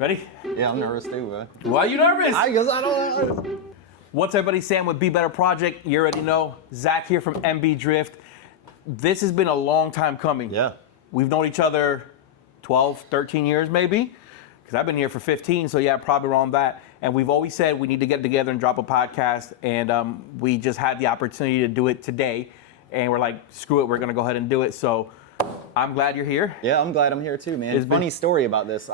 Ready? Yeah, I'm nervous too, man. Why are you nervous? I don't. What's everybody? Sam with Be Better Project. You already know. Zach here from MB Drift. This has been a long time coming. Yeah. We've known each other 12, 13 years maybe, because I've been here for 15, so yeah, probably around that. And we've always said we need to get together and drop a podcast, and we just had the opportunity to do it today, and we're like, screw it, we're gonna go ahead and do it. So I'm glad you're here. Yeah, I'm glad I'm here too, man. It's funny story about this.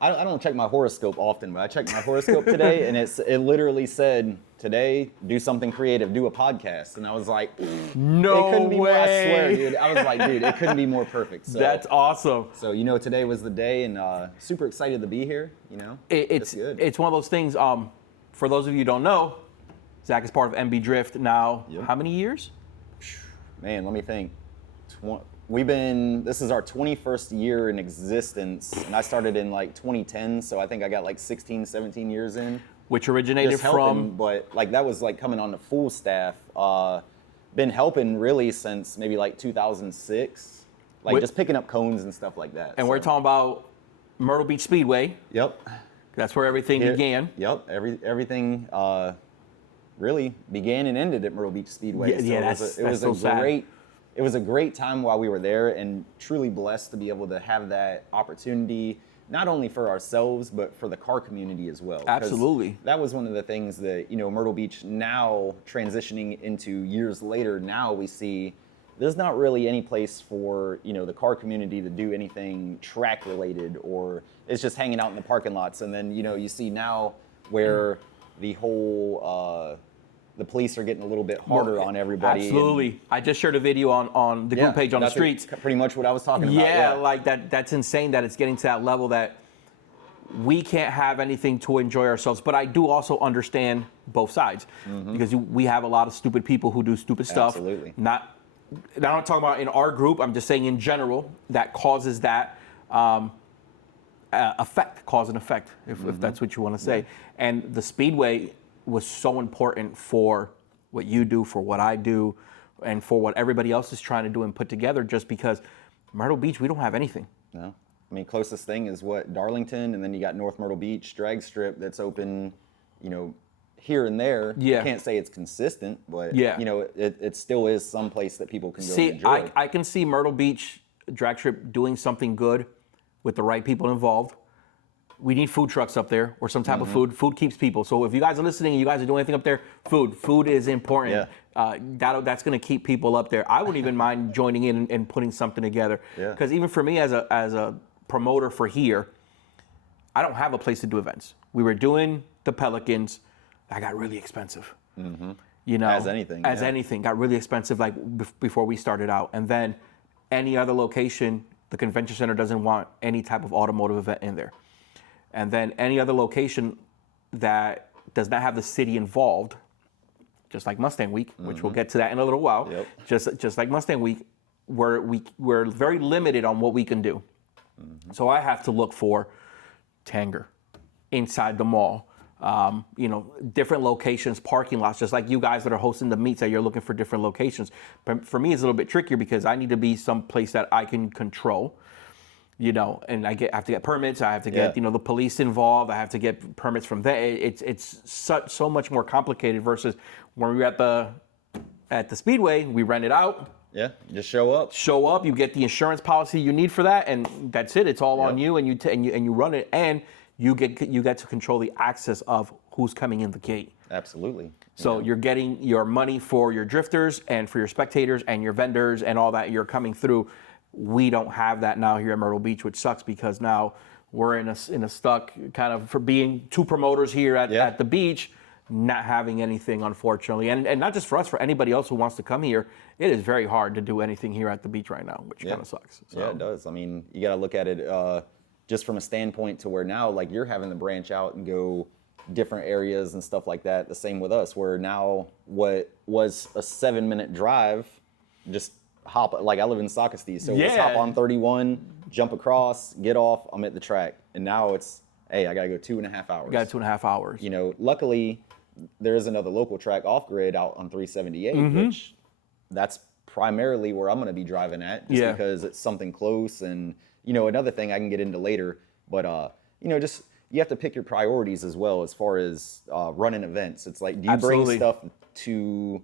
I don't check my horoscope often, but I checked my horoscope today, and it literally said, today, do something creative, do a podcast. And I was like, no it couldn't be way. more, I swear, dude. I was like, dude, it couldn't be more perfect. So, That's awesome. So, today was the day, and super excited to be here, It's good. It's one of those things, for those of you who don't know, Zach is part of MB Drift now, How many years? Man, let me think. This is our 21st year in existence, and I started in like 2010, so I think I got like 16, 17 years in. Which originated just helping, from? But like that was like coming on the full staff. Been helping really since maybe like 2006, like just picking up cones and stuff like that. And we're talking about Myrtle Beach Speedway. Yep. That's where everything began. Yep. Everything really began and ended at Myrtle Beach Speedway. It was a great time while we were there, and truly blessed to be able to have that opportunity, not only for ourselves, but for the car community as well. Absolutely. That was one of the things that, Myrtle Beach now transitioning into years later, now we see there's not really any place for, the car community to do anything track related, or it's just hanging out in the parking lots. And then, you see now where the whole, the police are getting a little bit harder on everybody. Absolutely. I just shared a video on the group page on the streets. Pretty much what I was talking about. Yeah, like that's insane that it's getting to that level that we can't have anything to enjoy ourselves. But I do also understand both sides, because we have a lot of stupid people who do stupid stuff. Absolutely. I'm not talking about in our group, I'm just saying in general that causes that effect, cause and effect, if that's what you want to say. Yeah. And the Speedway was so important for what you do, for what I do, and for what everybody else is trying to do and put together, just because Myrtle Beach, we don't have anything. No. I mean, closest thing is what, Darlington, and then you got North Myrtle Beach drag strip that's open, here and there. Yeah. You can't say it's consistent, but, yeah. It still is some place that people can go and enjoy. I can see Myrtle Beach drag strip doing something good with the right people involved. We need food trucks up there, or some type of food. Food keeps people. So if you guys are listening and you guys are doing anything up there, food is important. Yeah. That's going to keep people up there. I wouldn't even mind joining in and putting something together. Because even for me as a promoter for here, I don't have a place to do events. We were doing the Pelicans. That got really expensive. As anything. Anything got really expensive, like before we started out. And then any other location, the convention center doesn't want any type of automotive event in there. And then any other location that does not have the city involved, just like Mustang Week, which we'll get to that in a little while, just like Mustang Week, we're very limited on what we can do. So I have to look for Tanger, inside the mall, different locations, parking lots, just like you guys that are hosting the meets that you're looking for different locations. But for me, it's a little bit trickier because I need to be someplace that I can control. And I have to get permits. I have to get, the police involved. I have to get permits from there. It's so much more complicated versus when we were at the Speedway, we rent it out. Yeah, just show up. Show up. You get the insurance policy you need for that, and that's it. It's all on you, and you run it, and you get to control the access of who's coming in the gate. Absolutely. So you're getting your money for your drifters and for your spectators and your vendors and all that. You're coming through. We don't have that now here at Myrtle Beach, which sucks because now we're in a stuck kind of, for being two promoters here at the beach, not having anything, unfortunately. And not just for us, for anybody else who wants to come here, it is very hard to do anything here at the beach right now, which kind of sucks. So. Yeah, it does. I mean, you got to look at it just from a standpoint to where now, like, you're having to branch out and go different areas and stuff like that. The same with us, where now what was a 7-minute drive, just hop, like I live in Socastee, so just hop on 31, jump across, get off, I'm at the track. And now it's, hey, I gotta go 2.5 hours. You got 2.5 hours. Luckily there is another local track off grid out on 378, which that's primarily where I'm gonna be driving at, just because it's something close. And another thing I can get into later, but just you have to pick your priorities as well as far as running events. It's like, do you Absolutely. bring stuff to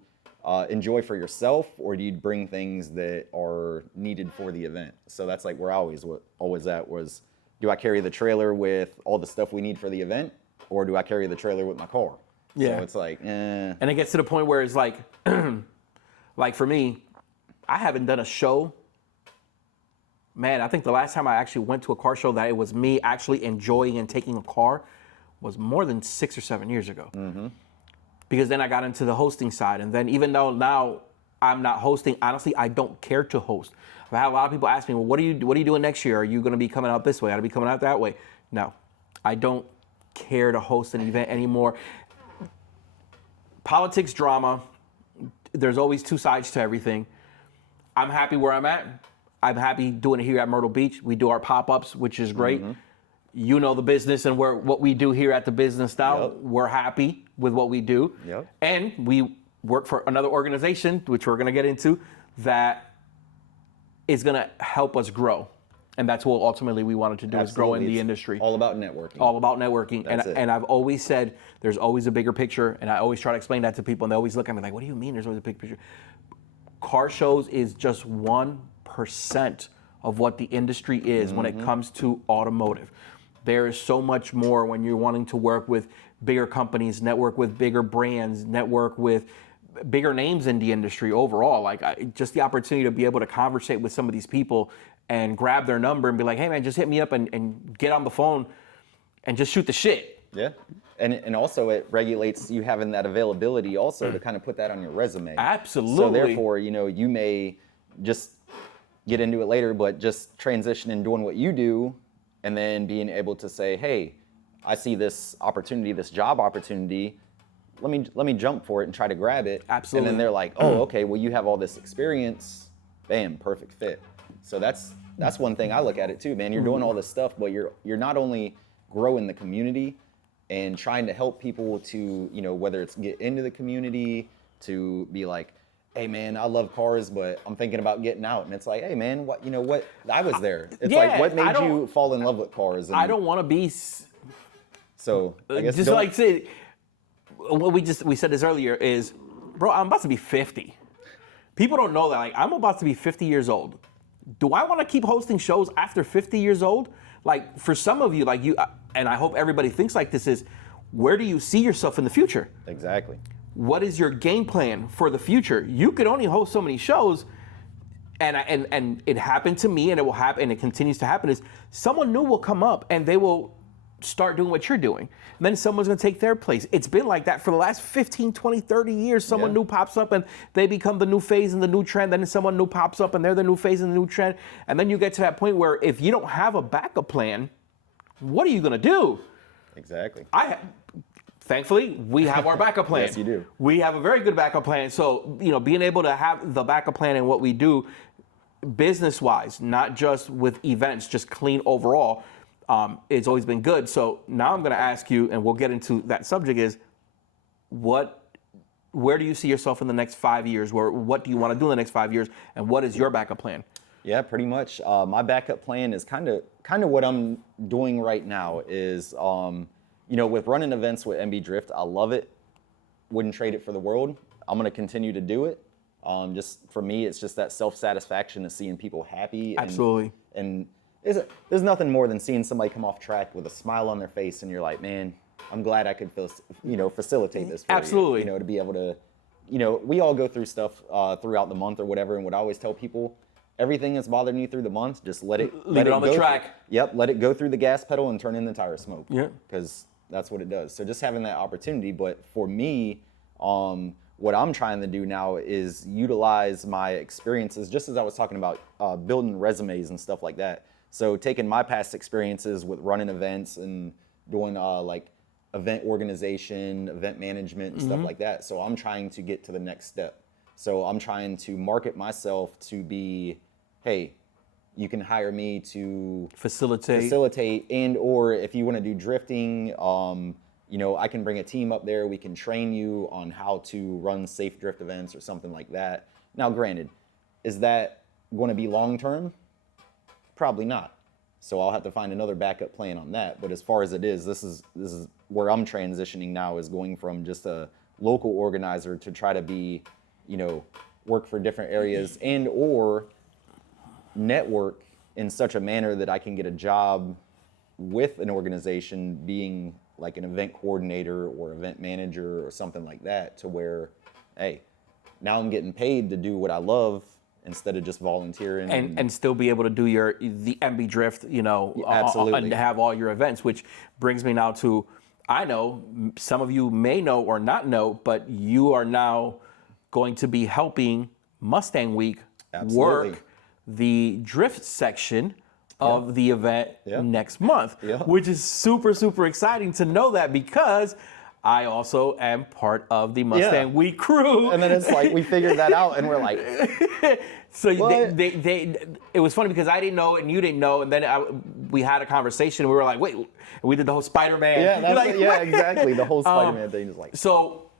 enjoy for yourself, or do you bring things that are needed for the event? So that's like where I always at was, do I carry the trailer with all the stuff we need for the event, or do I carry the trailer with my car? Yeah. So it's like, And it gets to the point where it's like, like for me, I haven't done a show. Man, I think the last time I actually went to a car show that it was me actually enjoying and taking a car was more than 6 or 7 years ago. Mm-hmm. Because then I got into the hosting side. And then even though now I'm not hosting, honestly, I don't care to host. I've had a lot of people ask me, well, what are you doing next year? Are you going to be coming out this way? Are you be coming out that way? No, I don't care to host an event anymore. Politics, drama, there's always two sides to everything. I'm happy where I'm at. I'm happy doing it here at Myrtle Beach. We do our pop-ups, which is great. Mm-hmm. You know the business and what we do here at the business now. Yep. We're happy with what we do. Yep. And we work for another organization, which we're going to get into, that is going to help us grow. And that's what ultimately we wanted to do, is grow in the It's industry. all about networking. All about networking. That's it. And I've always said there's always a bigger picture, and I always try to explain that to people, and they always look at me like, what do you mean there's always a big picture? Car shows is just 1% of what the industry is when it comes to automotive. There is so much more when you're wanting to work with bigger companies, network with bigger brands, network with bigger names in the industry overall. Like just the opportunity to be able to conversate with some of these people and grab their number and be like, hey man, just hit me up and get on the phone and just shoot the shit. Yeah. And also it regulates you having that availability also to kind of put that on your resume. Absolutely. So therefore, you may just get into it later, but just transition and doing what you do, and then being able to say, hey, I see this opportunity, this job opportunity. Let me jump for it and try to grab it. Absolutely. And then they're like, oh, okay, well you have all this experience. Bam, perfect fit. So that's one thing I look at it too, man. You're doing all this stuff, but you're not only growing the community and trying to help people to, whether it's get into the community, to be like, hey man, I love cars, but I'm thinking about getting out. And it's like, hey man, what I was there. It's Yeah, like, what made I you fall in love with cars? And I don't want to be so I guess just don't- like say what we said this earlier is, bro, I'm about to be 50. People don't know that. Like, I'm about to be 50 years old. Do I want to keep hosting shows after 50 years old? Like, for some of you, like you, and I hope everybody thinks like this, is where do you see yourself in the future? Exactly. What is your game plan for the future? You could only host so many shows, and it happened to me, and it will happen, and it continues to happen, is someone new will come up, and they will start doing what you're doing. And then someone's going to take their place. It's been like that for the last 15, 20, 30 years. Someone Yeah. new pops up and they become the new phase and the new trend. Then someone new pops up and they're the new phase and the new trend. And then you get to that point where if you don't have a backup plan, what are you going to do? Exactly. Thankfully, we have our backup plan. Yes, you do. We have a very good backup plan. So, being able to have the backup plan in what we do business-wise, not just with events, just clean overall, it's always been good. So now I'm going to ask you, and we'll get into that subject, is where do you see yourself in the next 5 years? What do you want to do in the next 5 years? And what is your backup plan? Yeah, pretty much. My backup plan is kind of what I'm doing right now is, with running events with MB Drift, I love it. Wouldn't trade it for the world. I'm going to continue to do it. Just for me, it's just that self-satisfaction of seeing people happy. Absolutely. And there's nothing more than seeing somebody come off track with a smile on their face, and you're like, man, I'm glad I could facilitate this for Absolutely. you. To be able to, we all go through stuff throughout the month or whatever, and what I always tell people, everything that's bothering you through the month, just let it on the go track. Yep, let it go through the gas pedal and turn in the tire smoke. Yeah. Because that's what it does. So just having that opportunity. But for me, what I'm trying to do now is utilize my experiences, just as I was talking about building resumes and stuff like that. So taking my past experiences with running events and doing like event organization, event management, and stuff like that. So I'm trying to get to the next step. So I'm trying to market myself to be, hey, you can hire me to facilitate, and or if you want to do drifting, I can bring a team up there. We can train you on how to run safe drift events or something like that. Now, granted, is that going to be long term? Probably not. So I'll have to find another backup plan on that. But as far as this is where I'm transitioning now, is going from just a local organizer to try to be, work for different areas and or network in such a manner that I can get a job with an organization being like an event coordinator or event manager or something like that, to where, hey, now I'm getting paid to do what I love instead of just volunteering. And still be able to do the MB Drift, Absolutely. and have all your events, which brings me now to, I know some of you may know or not know, but you are now going to be helping Mustang Week Absolutely. work the drift section of the event next month, which is super, super exciting to know that, because I also am part of the Mustang Week crew. And then it's like, we figured that out and we're like, so it was funny because I didn't know and you didn't know, and then we had a conversation and we were like, wait, we did the whole Spider-Man. Exactly. The whole Spider-Man thing is like. So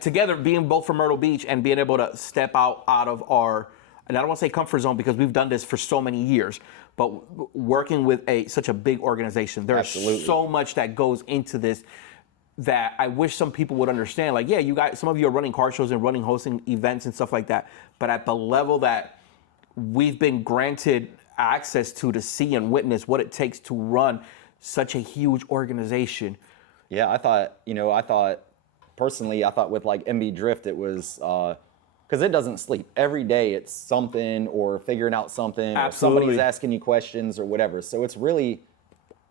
together, being both from Myrtle Beach and being able to step out of our, and I don't want to say comfort zone because we've done this for so many years, but working with such a big organization, there's so much that goes into this that I wish some people would understand. Like, yeah, you guys, some of you are running car shows and hosting events and stuff like that, but at the level that we've been granted access to see and witness what it takes to run such a huge organization. Yeah, I thought personally with like MB Drift, it was, because it doesn't sleep. Every day it's something or figuring out something, or somebody's asking you questions or whatever. So it's really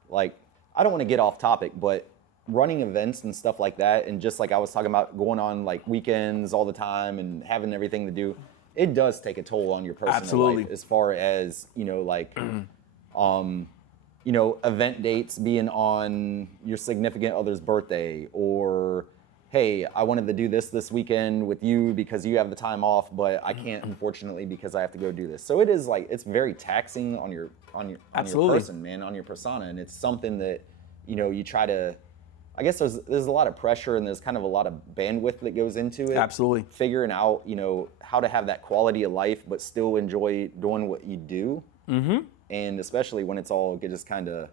like, I don't want to get off topic, but running events and stuff like that, and just like I was talking about going on like weekends all the time and having everything to do, it does take a toll on your personal life, as far as, event dates being on your significant other's birthday, or hey, I wanted to do this weekend with you because you have the time off, but I can't, unfortunately, because I have to go do this. So it is like, it's very taxing on your person, man, on your persona. And it's something that, you try to, I guess there's a lot of pressure and there's kind of a lot of bandwidth that goes into it. Absolutely. Figuring out, how to have that quality of life, but still enjoy doing what you do. Mm-hmm. And especially when it's all just kind of,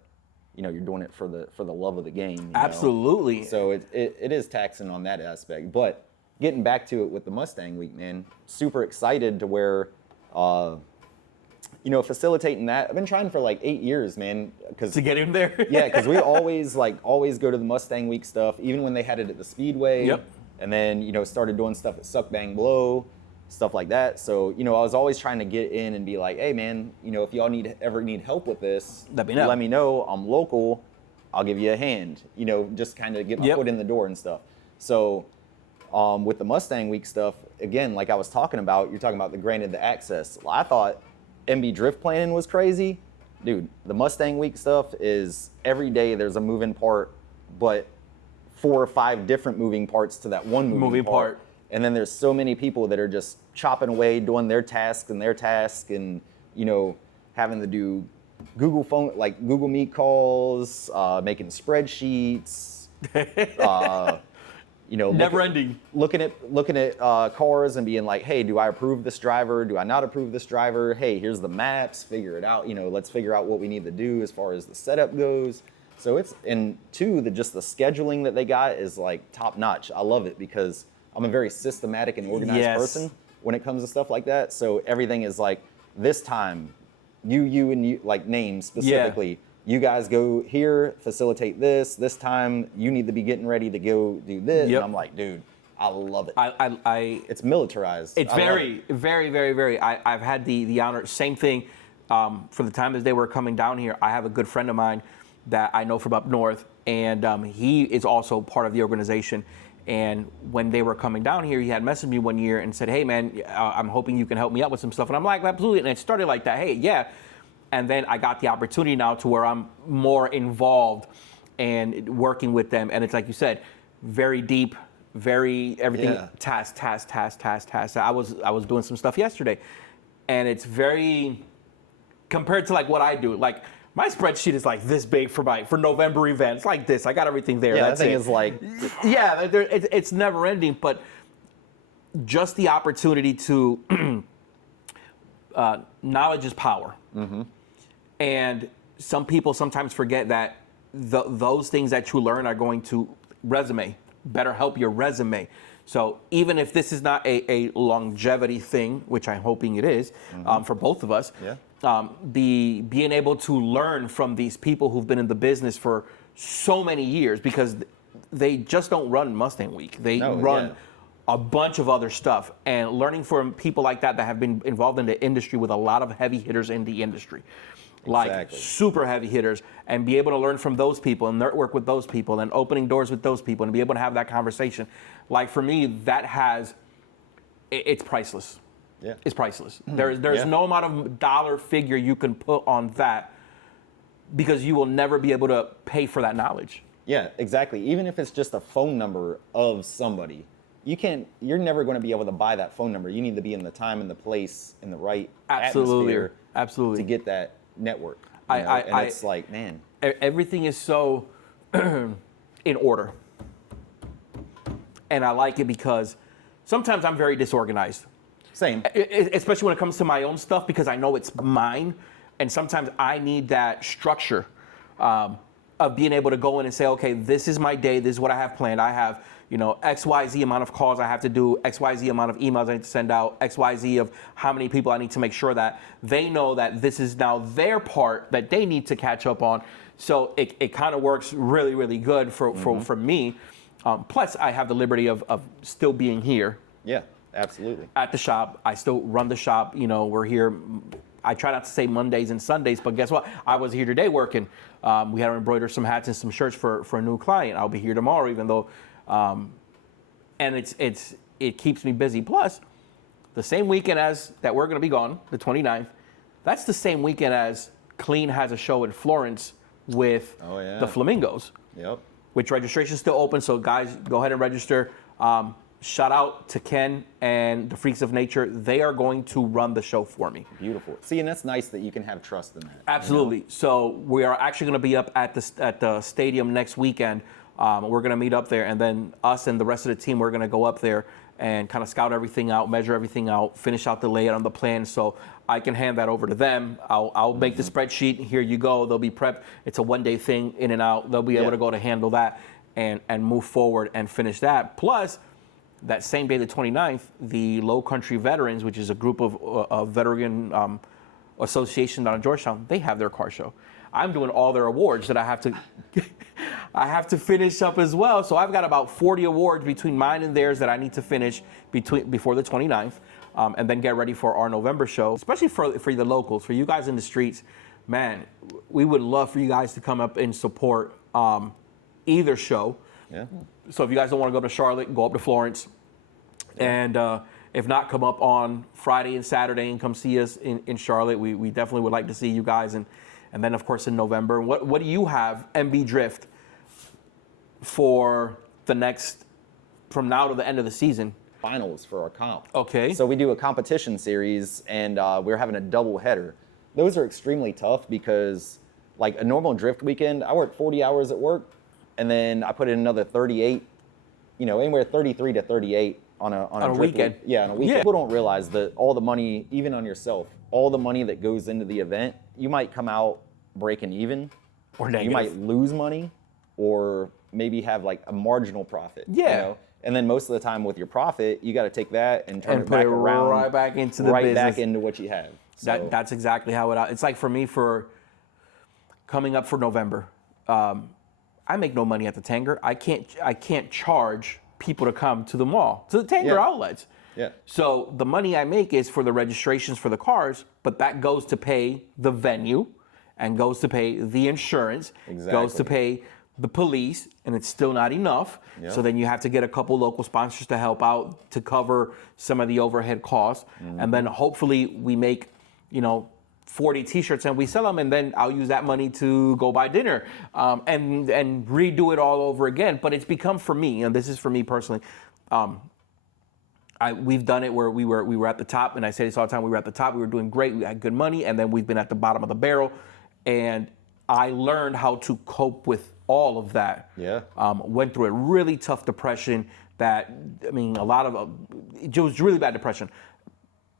you're doing it for the love of the game. Absolutely. So it is taxing on that aspect. But getting back to it with the Mustang Week, man, super excited to where, facilitating that. I've been trying for like 8 years, man. To get him there? Yeah, because we always go to the Mustang Week stuff, even when they had it at the Speedway. Yep. And then, started doing stuff at Suck Bang Blow, stuff like that. So, I was always trying to get in and be like, hey, man, if y'all ever need help with this, let me know. I'm local. I'll give you a hand, just kind of get my foot in the door and stuff. So with the Mustang Week stuff, again, like I was talking about, you're talking about the access. I thought MB Drift planning was crazy. Dude, the Mustang Week stuff is every day there's a moving part, but 4 or 5 different moving parts to that one moving part. And then there's so many people that are just chopping away, doing their task, and having to do Google Meet calls, making spreadsheets, never ending. Looking at cars and being like, hey, do I approve this driver? Do I not approve this driver? Hey, here's the maps, figure it out. Let's figure out what we need to do as far as the setup goes. So just the scheduling that they got is like top notch. I love it because I'm a very systematic and organized person when it comes to stuff like that. So everything is like, this time, you and you, like names specifically. Yeah. You guys go here, facilitate this. This time, you need to be getting ready to go do this. Yep. And I'm like, dude, I love it. It's militarized. It's very, very, very, very. I've had the honor. Same thing. For the time as they were coming down here, I have a good friend of mine that I know from up north, and he is also part of the organization. And when they were coming down here, he had messaged me one year and said, hey, man, I'm hoping you can help me out with some stuff. And I'm like, absolutely. And it started like that. Hey, yeah. And then I got the opportunity now to where I'm more involved and working with them. And it's like you said, very deep, very everything, task. I was doing some stuff yesterday. And it's very, compared to like what I do, like, my spreadsheet is like this big for November events, like this. I got everything there. Yeah, that thing is like... Yeah, it's never ending, but just the opportunity to... knowledge is power. Mm-hmm. And some people sometimes forget that those things that you learn are going to better help your resume. So even if this is not a longevity thing, which I'm hoping it is for both of us, being able to learn from these people who've been in the business for so many years, because they just don't run Mustang Week. They run a bunch of other stuff, and learning from people like that have been involved in the industry with a lot of heavy hitters in the industry. Like super heavy hitters, and be able to learn from those people and network with those people and opening doors with those people and be able to have that conversation. Like for me, it's priceless. Yeah. It's priceless. There's no amount of dollar figure you can put on that, because you will never be able to pay for that knowledge. Yeah, exactly. Even if it's just a phone number of somebody, you're never going to be able to buy that phone number. You need to be in the time and the place in the right atmosphere to get that network. It's like, man, everything is so in order, and I like it because sometimes I'm very disorganized. Same. Especially when it comes to my own stuff, because I know it's mine, and sometimes I need that structure of being able to go in and say, okay, this is my day, this is what I have planned. I have, XYZ amount of calls I have to do, XYZ amount of emails I need to send out, XYZ of how many people I need to make sure that they know that this is now their part that they need to catch up on. So it kind of works really, really good for me. Plus, I have the liberty of still being here. Yeah, absolutely. At the shop. I still run the shop. We're here. I try not to say Mondays and Sundays, but guess what? I was here today working. We had to embroider some hats and some shirts for a new client. I'll be here tomorrow, even though, and it keeps me busy. Plus, the same weekend as that we're going to be gone, the 29th, that's the same weekend as Clean has a show in Florence with the Flamingos. Yep. Which registration's still open, so guys, go ahead and register. Shout out to Ken and the Freaks of Nature. They are going to run the show for me. Beautiful. See, and that's nice that you can have trust in that. Absolutely. So we are actually going to be up at the stadium next weekend. We're going to meet up there, and then us and the rest of the team, we're going to go up there and kind of scout everything out, measure everything out, finish out the layout on the plan, so I can hand that over to them. I'll make the spreadsheet. Here you go. They'll be prepped. It's a one-day thing, in and out. They'll be able to go to handle that and move forward and finish that. Plus, that same day, the 29th, the Low Country Veterans, which is a group of veteran association down in Georgetown, they have their car show. I'm doing all their awards that I have to I have to finish up as well. So I've got about 40 awards between mine and theirs that I need to finish before the 29th, and then get ready for our November show, especially for the locals, for you guys in the streets. Man, we would love for you guys to come up and support either show. Yeah. So if you guys don't want to go to Charlotte, go up to Florence. And if not, come up on Friday and Saturday and come see us in Charlotte. We definitely would like to see you guys. And then, of course, in November. What do you have, MB Drift, for the next, from now to the end of the season? Finals for our comp. Okay. So we do a competition series, and we're having a double header. Those are extremely tough because, like a normal drift weekend, I work 40 hours at work, and then I put in another 38, anywhere 33 to 38 on a weekend. Yeah, on a weekend. Yeah. People don't realize that all the money, even on yourself, all the money that goes into the event, you might come out breaking even, or negative. You might lose money, or maybe have like a marginal profit. Yeah. And then most of the time with your profit, you got to take that and turn it put back it around, right back into the business. back into what you have. So. That's exactly how it's like for me for coming up for November. I make no money at the Tanger. I can't charge people to come to the mall, to the Tanger outlets. Yeah. So the money I make is for the registrations for the cars, but that goes to pay the venue, and goes to pay the insurance, goes to pay the police, and it's still not enough. Yep. So then you have to get a couple local sponsors to help out to cover some of the overhead costs. Mm-hmm. And then hopefully we make, 40 t-shirts and we sell them, and then I'll use that money to go buy dinner and redo it all over again. But it's become, for me, and this is for me personally, we've done it where we were at the top, and I say this all the time, we were at the top, we were doing great, we had good money, and then we've been at the bottom of the barrel. And I learned how to cope with all of that. Yeah. Went through a really tough depression it was really bad depression.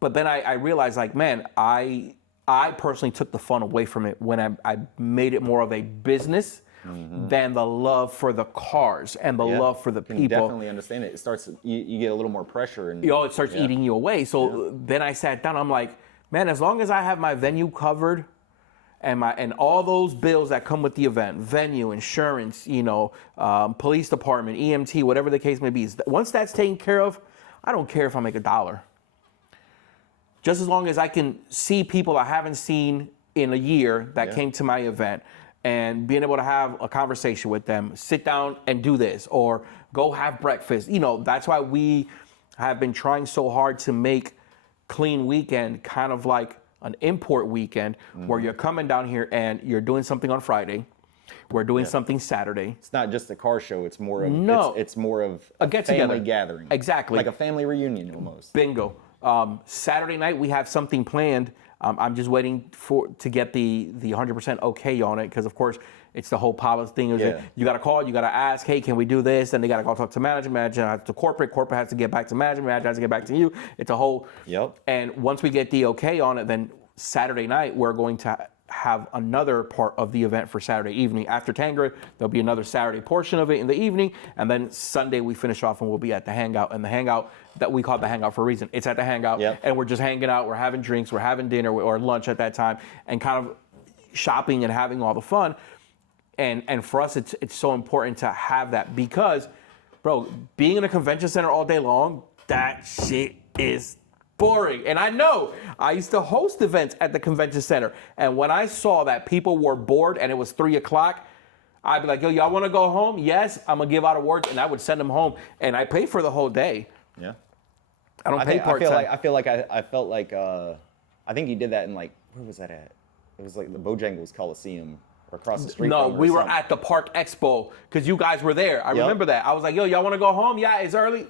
But then I realized, like, man, I I personally took the fun away from it when I made it more of a business than the love for the cars and the love for the Can people. definitely understand it. It starts, you get a little more pressure. And It starts eating you away. So then I sat down, I'm like, man, as long as I have my venue covered and all those bills that come with the event, venue, insurance, police department, EMT, whatever the case may be, once that's taken care of, I don't care if I make $1. Just as long as I can see people I haven't seen in a year that came to my event and being able to have a conversation with them, sit down and do this, or go have breakfast. That's why we have been trying so hard to make Clean Weekend kind of like an import weekend where you're coming down here and you're doing something on Friday. We're doing something Saturday. It's not just a car show. It's more of it's more of a get-together. family gathering. Exactly. Like a family reunion almost. Bingo. Saturday night we have something planned. I'm just waiting to get the 100% okay on it, because of course it's the whole policy thing. You got to call, you got to ask, hey, can we do this? Then they got to go talk to management has to corporate has to get back to management has to get back to you. It's a whole. And once we get the okay on it, then Saturday night we're going to have another part of the event for Saturday evening. After Tangra, there'll be another Saturday portion of it in the evening, and then Sunday we finish off and we'll be at the Hangout. And the Hangout, that we call the Hangout for a reason. It's at the Hangout, and we're just hanging out, we're having drinks, we're having dinner or lunch at that time, and kind of shopping and having all the fun. And for us, it's so important to have that, because, bro, being in a convention center all day long, that shit is boring. And I know I used to host events at the convention center, and when I saw that people were bored and it was 3 o'clock, I'd be like, yo, y'all want to go home? Yes, I'm gonna give out awards, and I would send them home, and I pay for the whole day. I don't pay part time. I felt like I think you did that in, like, where was that at? It was like the Bojangles Coliseum or across the street. No, we were at the Park Expo because you guys were there. I remember that. I was like, yo, y'all want to go home? Yeah, it's early.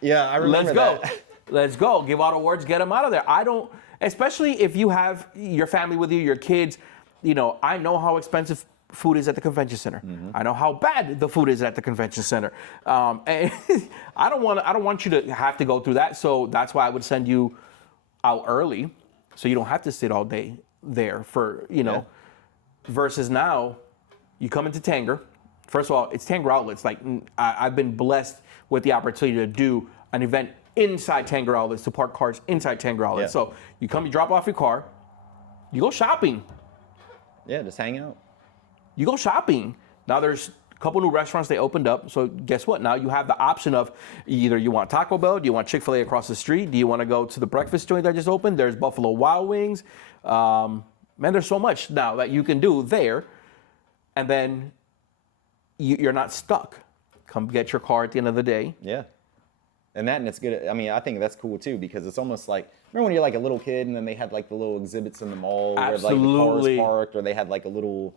Yeah, I remember that. Let's go. Let's go. Give out awards, get them out of there. I don't, especially if you have your family with you, your kids, I know how expensive food is at the convention center. I know how bad the food is at the convention center. And I don't want you to have to go through that. So that's why I would send you out early, so you don't have to sit all day there for, versus now you come into Tanger. First of all, it's Tanger Outlets. Like, I've been blessed with the opportunity to do an event inside Tanger Outlets, to park cars inside Tanger Outlets. So you come, you drop off your car, you go shopping. Yeah, just hang out. You go shopping. Now there's a couple new restaurants they opened up. So guess what? Now you have the option of either you want Taco Bell, do you want Chick-fil-A across the street, do you want to go to the breakfast joint that just opened? There's Buffalo Wild Wings. Man, there's so much now that you can do there. And then you're not stuck. Come get your car at the end of the day. Yeah. And it's good. I mean, I think that's cool too, because it's almost like, remember when you're like a little kid and then they had like the little exhibits in the mall where like the cars parked, or they had like a little,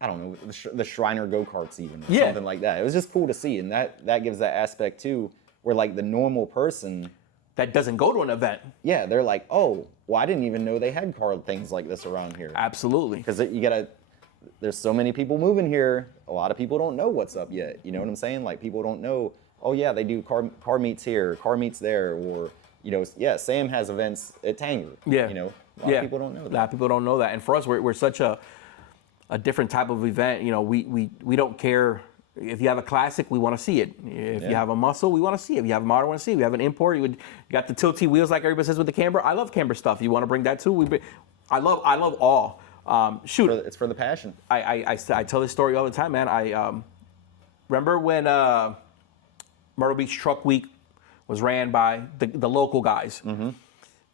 I don't know, the Shriner go-karts even, or something like that. It was just cool to see, and that gives that aspect too, where like the normal person that doesn't go to an event, they're like, oh, well, I didn't even know they had car things like this around here. Absolutely. Because there's so many people moving here, a lot of people don't know what's up yet. You know what I'm saying? Like, people don't know, oh yeah, they do car meets here, car meets there, or Sam has events at Tanger. Yeah. A lot of people don't know that. A lot of people don't know that. And for us, we're such a different type of event. We don't care if you have a classic, we want to see it. If you have a muscle, we want to see it. If you have a modern, we want to see it. If you have an import, you got the tilty wheels like everybody says with the camber. I love camber stuff. You want to bring that too? I love all. It's for the passion. I tell this story all the time, man. I remember when Myrtle Beach Truck Week was ran by the local guys.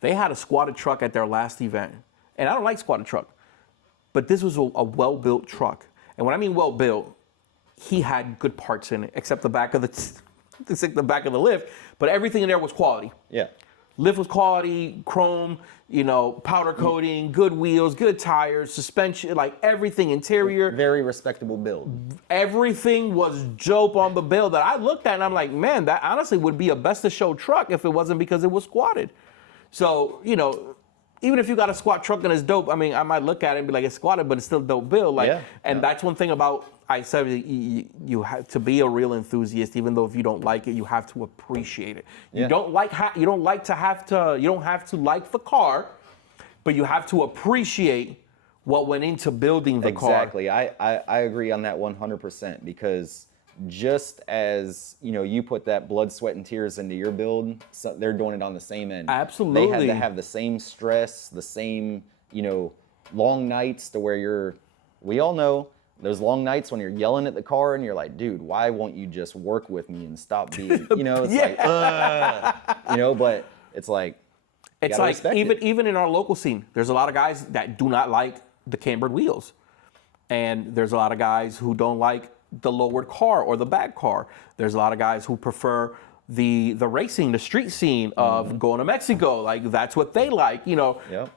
They had a squatted truck at their last event. And I don't like squatted truck, but this was a well-built truck. And when I mean well-built, he had good parts in it, except the back of the back of the lift, but everything in there was quality. Yeah. Lift was quality, chrome, powder coating, good wheels, good tires, suspension, like everything, interior. Very respectable build. Everything was dope on the build that I looked at, and I'm like, man, that honestly would be a best of show truck if it wasn't because it was squatted. So, even if you got a squat truck and it's dope, I mean, I might look at it and be like, it's squatted, but it's still dope build. That's one thing about, I said, you have to be a real enthusiast, even though if you don't like it, you have to appreciate it. You don't have to like the car but you have to appreciate what went into building the car. Exactly. I agree on that 100% because just as, you put that blood, sweat, and tears into your build, so they're doing it on the same end. Absolutely. They had to have the same stress, the same, long nights to where we all know those long nights when you're yelling at the car and you're like, dude, why won't you just work with me and stop being, it's like, but it's like, it's like even in our local scene, there's a lot of guys that do not like the cambered wheels. And there's a lot of guys who don't like the lowered car or the back car. There's a lot of guys who prefer the racing, the street scene of going to Mexico. Like that's what they like, Yep.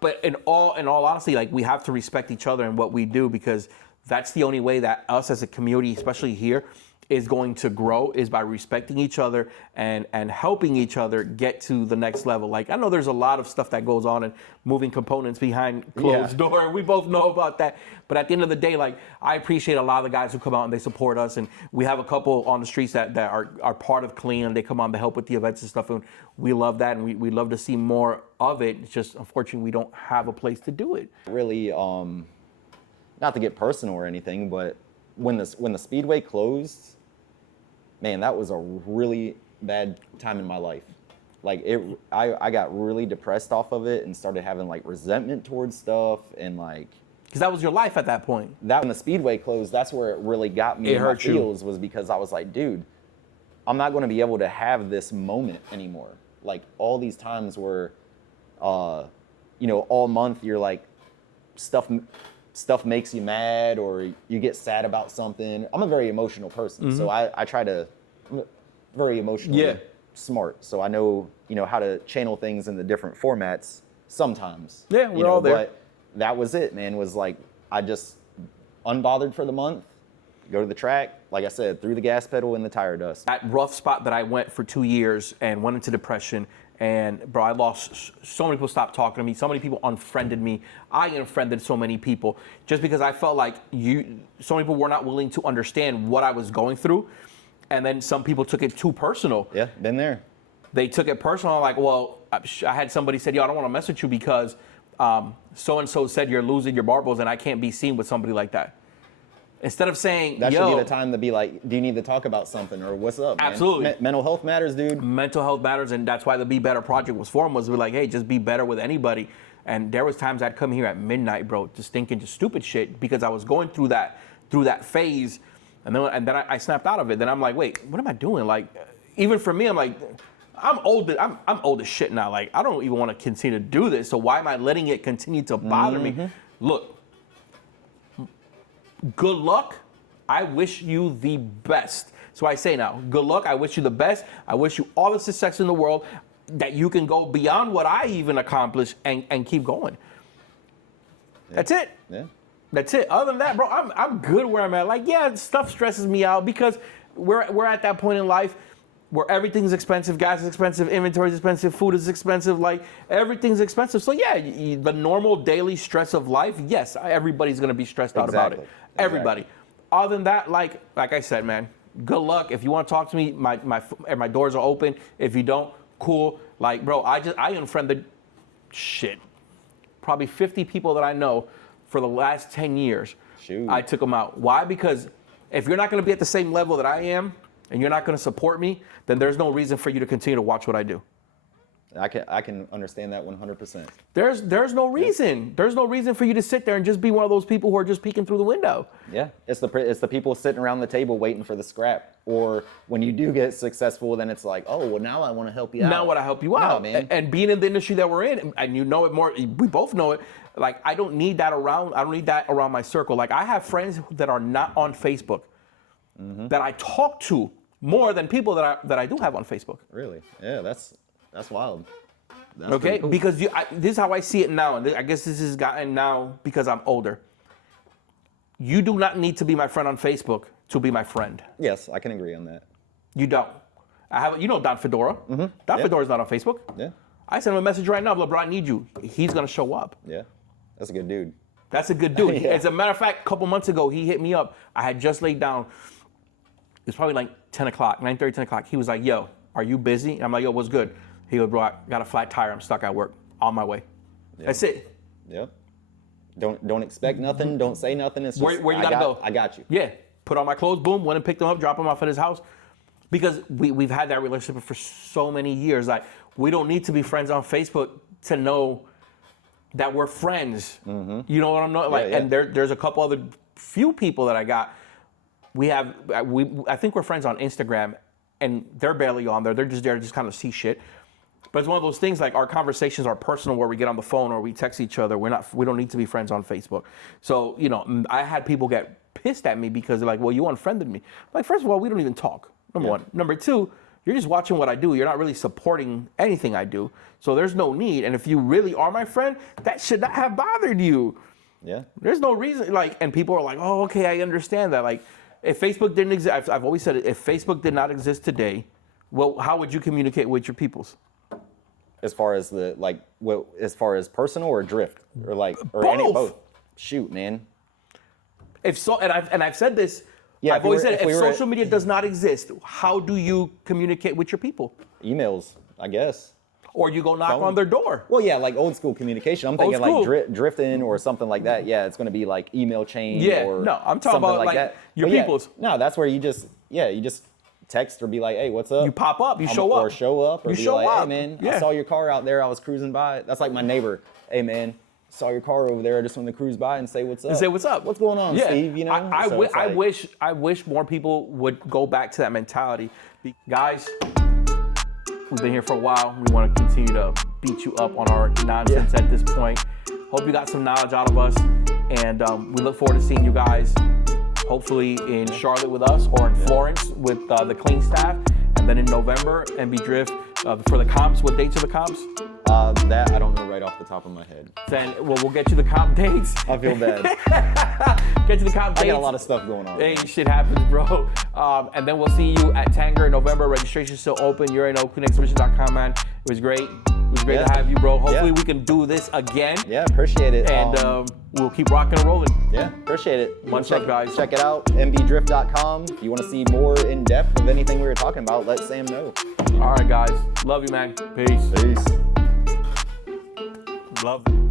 But in all honesty, like we have to respect each other and what we do, because that's the only way that us as a community, especially here, is going to grow, is by respecting each other and helping each other get to the next level. Like I know there's a lot of stuff that goes on and moving components behind closed door. We both know about that. But at the end of the day, like I appreciate a lot of the guys who come out and they support us. And we have a couple on the streets that are part of Clean, and they come on to help with the events and stuff. And we love that, and we love to see more of it. It's just unfortunately we don't have a place to do it. Really, not to get personal or anything, but when the speedway closed, man, that was a really bad time in my life. Like I got really depressed off of it and started having like resentment towards stuff and like. Because that was your life at that point. That when the speedway closed, that's where it really got me in my feels, was because I was like, dude, I'm not going to be able to have this moment anymore. Like all these times where, all month you're like, stuff makes you mad or you get sad about something. I'm a very emotional person, so I try to, I'm very emotionally smart. So I know, how to channel things in the different formats sometimes. Yeah, we're all there. But that was it, man, was like, I just unbothered for the month, go to the track, like I said, threw the gas pedal in the tire dust. That rough spot that I went for 2 years and went into depression. And bro, I lost so many people stopped talking to me. So many people unfriended me. I unfriended so many people just because I felt like so many people were not willing to understand what I was going through. And then some people took it too personal. Yeah, been there. They took it personal. Like, well, I had somebody said, yo, I don't want to mess with you because so-and-so said you're losing your barbells and I can't be seen with somebody like that. Instead of saying, that should be the time to be like, do you need to talk about something or what's up, man? Absolutely. Mental health matters, dude. Mental health matters, and that's why the Be Better Project was formed, was we're like, hey, just be better with anybody. And there was times I'd come here at midnight, bro, just thinking just stupid shit because I was going through that phase, and then I snapped out of it. Then I'm like, wait, what am I doing? Like, even for me, I'm like, I'm old as shit now. Like, I don't even want to continue to do this. So why am I letting it continue to bother me? Look, good luck. I wish you the best. So I say now, good luck. I wish you the best. I wish you all the success in the world, that you can go beyond what I even accomplished and keep going. Yeah. That's it. Yeah. That's it. Other than that, bro, I'm good where I'm at. Like, yeah, stuff stresses me out because we're at that point in life where everything's expensive, gas is expensive, inventory is expensive, food is expensive, like everything's expensive. So yeah, the normal daily stress of life, yes, everybody's gonna be stressed out about it. Everybody. Other than that, like I said, man, good luck. If you want to talk to me, my doors are open. If you don't, cool. Like, bro, I unfriended probably 50 people that I know for the last 10 years. Shoot. I took them out. Why? Because if you're not going to be at the same level that I am, and you're not going to support me, then there's no reason for you to continue to watch what I do. I can understand that 100%. There's no reason. Yeah. There's no reason for you to sit there and just be one of those people who are just peeking through the window. Yeah, it's the people sitting around the table waiting for the scrap. Or when you do get successful, then it's like, oh, well, now I want to help you out. Now I want to help you out, man. And being in the industry that we're in, and you know it more. We both know it. Like, I don't need that around. I don't need that around my circle. Like, I have friends that are not on Facebook that I talk to more than people that I do have on Facebook. Really? Yeah, that's wild. That's okay, cool. Because this is how I see it now, and I guess this has gotten now because I'm older. You do not need to be my friend on Facebook to be my friend. Yes, I can agree on that. You don't. Don Fedora. Don Fedora's not on Facebook. Yeah. I sent him a message right now, bro, I need you. He's gonna show up. Yeah, that's a good dude. That's a good dude. Yeah. As a matter of fact, a couple months ago, he hit me up. I had just laid down. It was probably like 10 o'clock, 9:30, 10 o'clock. He was like, yo, are you busy? And I'm like, yo, what's good? He goes, bro, I got a flat tire. I'm stuck at work. On my way. That's it. Yep. Don't expect nothing. Don't say nothing. It's just, Where you gotta go. I got you. Yeah. Put on my clothes, boom, went and picked him up, dropped him off at his house. Because we've had that relationship for so many years. Like, we don't need to be friends on Facebook to know that we're friends. You know what I'm not like? Yeah. And there's a couple other few people that I got. I think we're friends on Instagram, and they're barely on there. They're just there to just kind of see shit. But it's one of those things, like, our conversations are personal, where we get on the phone or we text each other. We don't need to be friends on Facebook. So, you know, I had people get pissed at me because they're like, well, you unfriended me. Like, first of all, we don't even talk. Number one. Number two, you're just watching what I do. You're not really supporting anything I do. So there's no need. And if you really are my friend, that should not have bothered you. Yeah. There's no reason. Like, and people are like, oh, okay, I understand that. Like, if Facebook didn't exist, I've always said it, if Facebook did not exist today, well, how would you communicate with your peoples? As far as as far as personal or drift or both. Shoot, man. If so, and I've said this. Yeah, I've always said, if social media does not exist, how do you communicate with your people? Emails, I guess. Or you go knock on their door. Well, yeah, like old school communication. I'm thinking like drifting or something like that. Yeah, it's going to be like email chain. Yeah, or no, I'm talking about like that. Your But peoples. Yeah, no, that's where you just text or be like, hey, what's up? You pop up, you show up. Or show up, or you be show like, up. hey, man, Yeah. I saw your car out there. I was cruising by. That's like my neighbor. Hey, man, saw your car over there. I just wanted to cruise by and say what's up. And say what's up. What's going on, Steve? You know, I wish more people would go back to that mentality. Guys, we've been here for a while. We want to continue to beat you up on our nonsense at this point. Hope you got some knowledge out of us, and we look forward to seeing you guys hopefully in Charlotte with us, or in Florence with the clean staff, and then in November, MB Drift for the comps. What dates are the comps? That I don't know right off the top of my head. Then we'll get you the comp dates. I feel bad. Get you the comp dates. I got a lot of stuff going on. Hey, shit happens, bro. And then we'll see you at Tanger in November. Registration's still open. You're in cleanexhibition.com, man. It was great. It was great to have you, bro. Hopefully we can do this again. Yeah, appreciate it. And we'll keep rocking and rolling. Yeah, appreciate it. Much love, guys. Check it out, mbdrift.com. If you want to see more in depth of anything we were talking about, let Sam know. All right, guys. Love you, man. Peace. Peace. Love you.